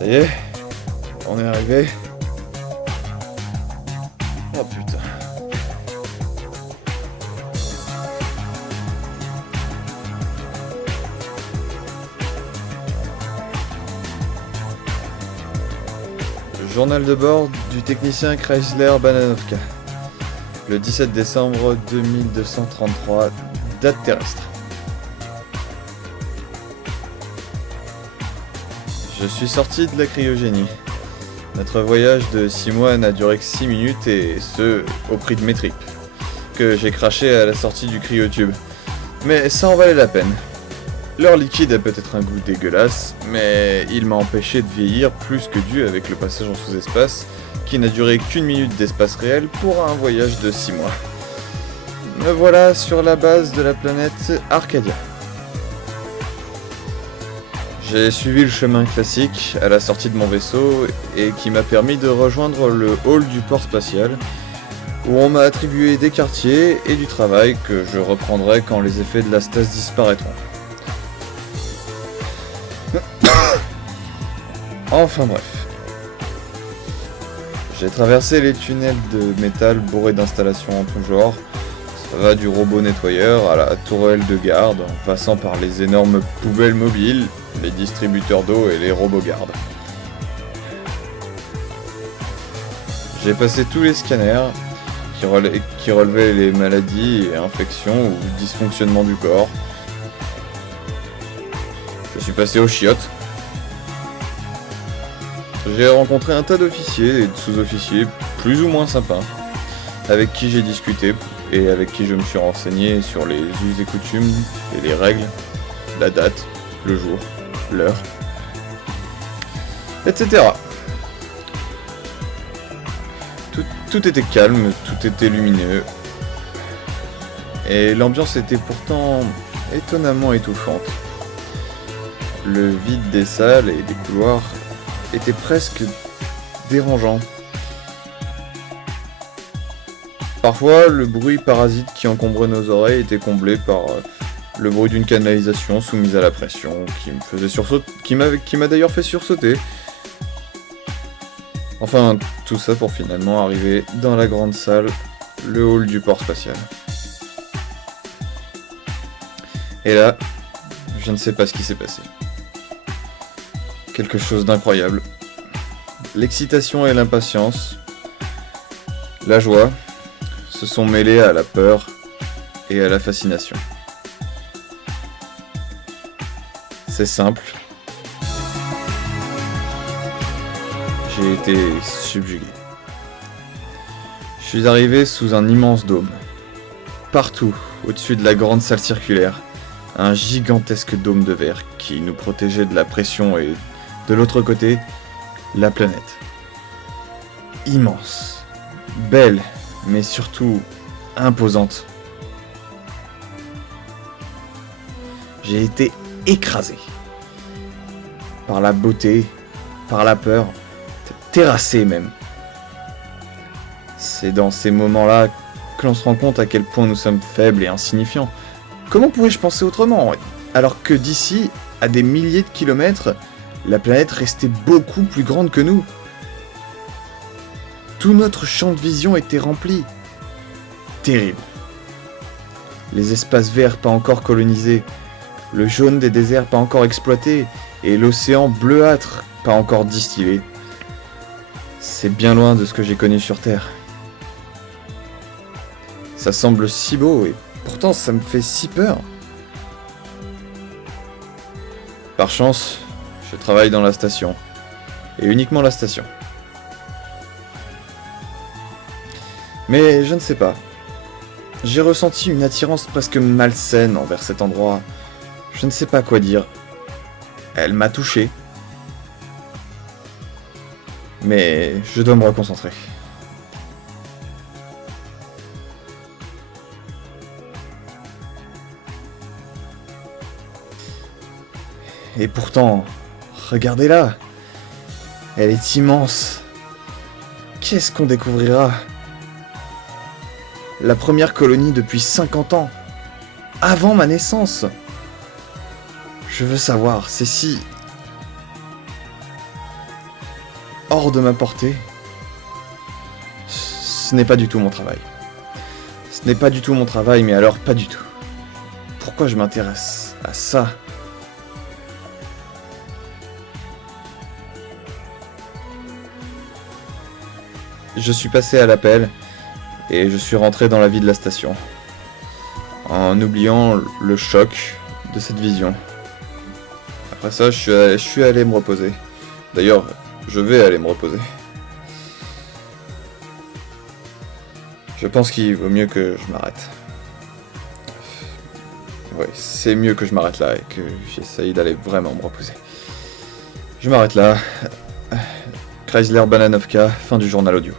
Ça y est, on est arrivé. Oh putain. Journal de bord du technicien Chrysler Bananovka. Le 17 décembre 2233, date terrestre. Je suis sorti de la cryogénie. Notre voyage de 6 mois n'a duré que 6 minutes et ce, au prix de mes tripes, que j'ai craché à la sortie du cryotube. Mais ça en valait la peine. Leur liquide a peut-être un goût dégueulasse, mais il m'a empêché de vieillir plus que dû avec le passage en sous-espace, qui n'a duré qu'une minute d'espace réel pour un voyage de 6 mois. Me voilà sur la base de la planète Arcadia. J'ai suivi le chemin classique à la sortie de mon vaisseau et qui m'a permis de rejoindre le hall du port spatial, où on m'a attribué des quartiers et du travail que je reprendrai quand les effets de la stase disparaîtront. Enfin bref. J'ai traversé les tunnels de métal bourrés d'installations en tout genre. Ça va du robot nettoyeur à la tourelle de garde, en passant par les énormes poubelles mobiles, les distributeurs d'eau et les robots gardes. J'ai passé tous les scanners qui relevaient les maladies et infections ou dysfonctionnements du corps. Je suis passé aux chiottes. J'ai rencontré un tas d'officiers et de sous-officiers plus ou moins sympas, avec qui j'ai discuté et avec qui je me suis renseigné sur les us et coutumes et les règles, la date, le jour, l'heure, etc. Tout était calme, tout était lumineux, et l'ambiance était pourtant étonnamment étouffante. Le vide des salles et des couloirs était presque dérangeant. Parfois, le bruit parasite qui encombrait nos oreilles était comblé par le bruit d'une canalisation soumise à la pression qui me faisait sursauter, qui m'a d'ailleurs fait sursauter. Enfin, tout ça pour finalement arriver dans la grande salle, le hall du port spatial. Et là, je ne sais pas ce qui s'est passé. Quelque chose d'incroyable. L'excitation et l'impatience, la joie, se sont mêlés à la peur et à la fascination. C'est simple. J'ai été subjugué. Je suis arrivé sous un immense dôme. Partout, au-dessus de la grande salle circulaire, un gigantesque dôme de verre qui nous protégeait de la pression et, de l'autre côté, la planète. Immense, belle, mais surtout imposante. J'ai été écrasé par la beauté, par la peur, terrassé même. C'est dans ces moments-là que l'on se rend compte à quel point nous sommes faibles et insignifiants. Comment pouvais-je penser autrement, alors que d'ici, à des milliers de kilomètres, la planète restait beaucoup plus grande que nous. Tout notre champ de vision était rempli. Terrible. Les espaces verts pas encore colonisés, le jaune des déserts pas encore exploité, et l'océan bleuâtre pas encore distillé. C'est bien loin de ce que j'ai connu sur Terre. Ça semble si beau, et pourtant ça me fait si peur. Par chance, je travaille dans la station, et uniquement la station. Mais je ne sais pas. J'ai ressenti une attirance presque malsaine envers cet endroit. Je ne sais pas quoi dire. Elle m'a touché. Mais je dois me reconcentrer. Et pourtant, regardez-la. Elle est immense. Qu'est-ce qu'on découvrira ? La première colonie depuis 50 ans. Avant ma naissance. Je veux savoir, c'est si... hors de ma portée, ce n'est pas du tout mon travail. Ce n'est pas du tout mon travail, mais alors pas du tout. Pourquoi je m'intéresse à ça? Je suis passé à l'appel et je suis rentré dans la vie de la station, en oubliant le choc de cette vision. Après ça, je suis allé me reposer. D'ailleurs, je vais aller me reposer. Je pense qu'il vaut mieux que je m'arrête. Oui, c'est mieux que je m'arrête là et que j'essaye d'aller vraiment me reposer. Je m'arrête là. Chrysler Bananovka, fin du journal audio.